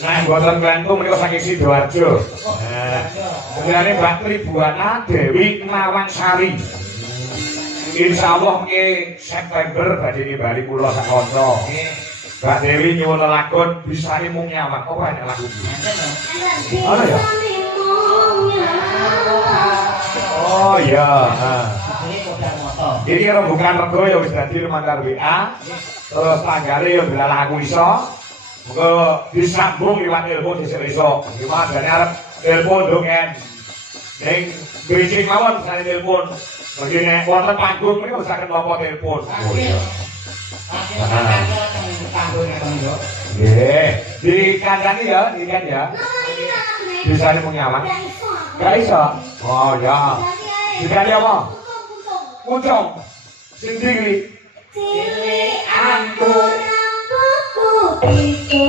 Nah, boten klentu menika saking Sidoarjo. Nah, jenenge Mbak Tribuana Dewi Nawangsari. Insyaallah nggih September badhe nimbali kula sak kanca. Mbak Dewi nyuwun lelagon bisa mung nyawang apa enak lagu iki. Ana ya? Oh iya. Ini rembukan rego ya wis dadi lumantar WA. Terus tanggale ya delalah aku iso. Muga disambung liwat ilmu dhisik iso. Gimana jane arep ilmu dongen. Ning biji mawon sane telepon. Mesti nek wonten panggung mriki saged nampa telepon. Oh iya. Nggih, dikandani ya, dikan ya. Bisa mung nyawang. Gak iso. Oh ya. Dikani apa? Pucung. Sing diri. Cilik aku itu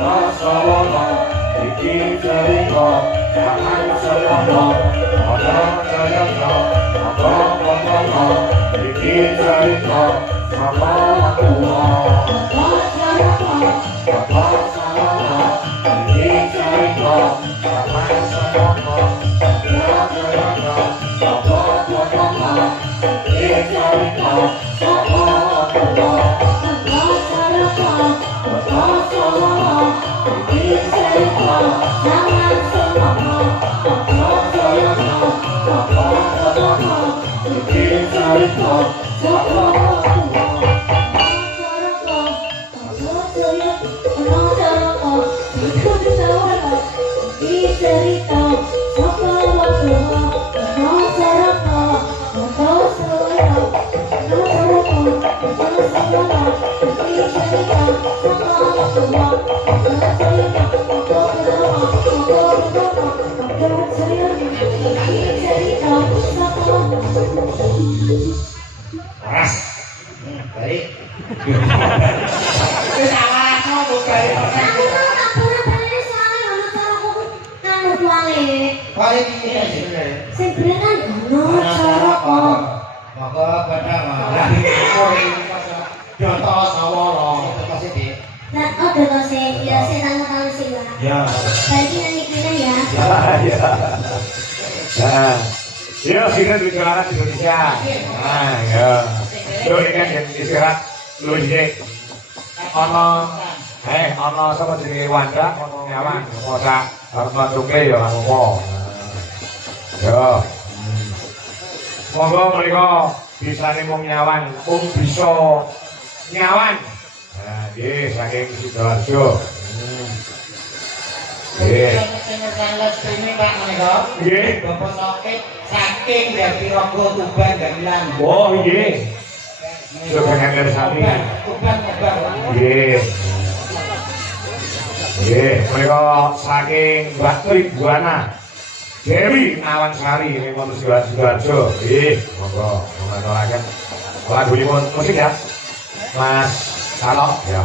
Prasawana iki cerita jangan semono ana jayana apa apa iki cerita sama tua apa salah iki cerita jangan semono ana jayana apa apa iki cerita sama tua Paras. Baik. Wis salah kok baik. Balik iki jenenge. Sing beneran ono cara kok. Maka badang. Lah iki Dota Sawara terus iki. Nah, oh Dota sing ya sing tanggal sing lah. Ya. Bagi nanti kene ya. Ya. Nah. Ya, sini di celana Indonesia. Nah, ya. Yo ini kan istirahat lu iki. Ono sapa jenenge Wanda, ono Nyawan, masa arep mantuke ya apa. Yo. Monggo mriko bisane mung Nyawan, bisa Nyawan. Nah, nggih saking Sidoarjo. Nggih. Nggih. Bapak sakit saking dari Rogo Tuban Gamelan. Oh nggih. Sebenarnya dari sami. Tuban. Nggih. Nggih, mereka saking Mbak Tribuana. Dewi Nawansari ini mau Sidoarjo. Nggih, monggo ngaturaken lagunipun musik ya. Mas Salok ya,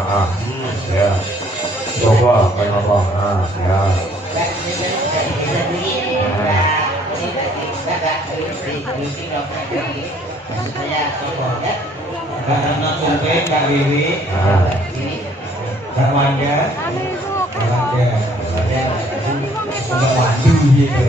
ya. Coba kayak apa? Ya. Karena tumpe Kak Wiwi, Kak Wanda, Kak Wandi gitu.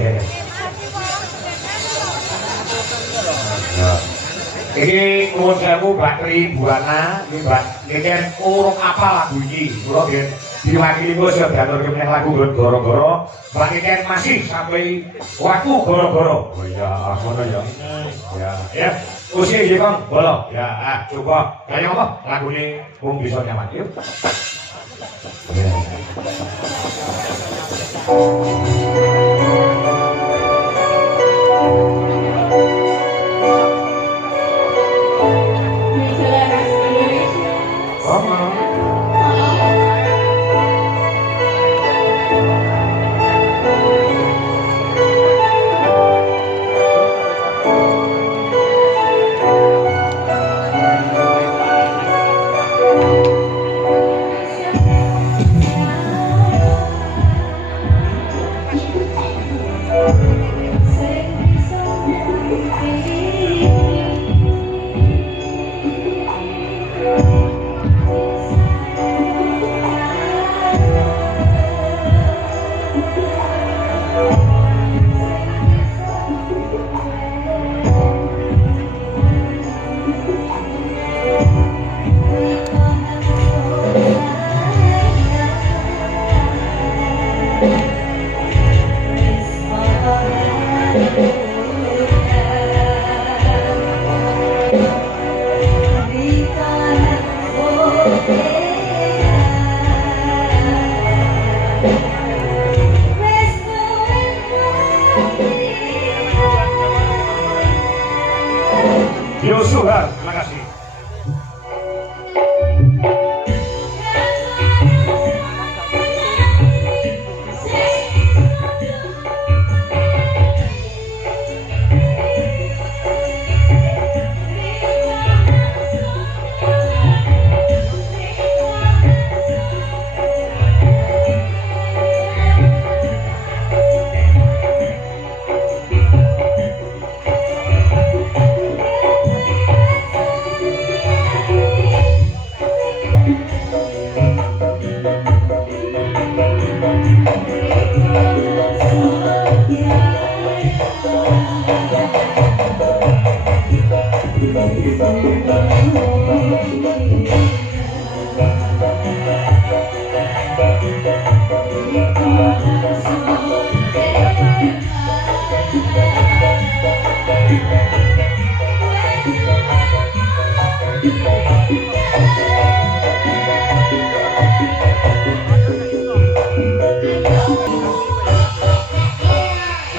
Iki nuwun sewu Mbak Tribuana, iki kan urung apa lagu iki. Kula nggih diwakili kula siap diaturke meneh lagu goro-goro. Mbak Iken masih sampai waktu goro-goro. Oh iya, ngono ya. Ya, ya. Usia iki Kang, bolo. Ya, coba kaya apa lagune wong bisa nyaman yuk. Ya.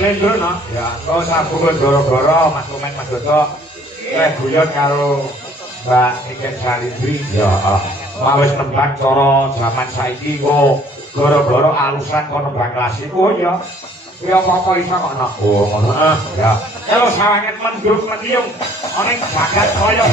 Lendro no. Ya, kok sabungun goro-goro Mas Komen Mas Dodo. Lek guyon karo Mbak Niken Salindri. Ya, wis nembang cara jaman saiki kok goro-goro alusan kok nembang klasik. Oh ya. Ya apa-apa iso kok no. Oh, ngono. Ya. Kalau sawanget mendung mendiyung ana ing jagat kaya.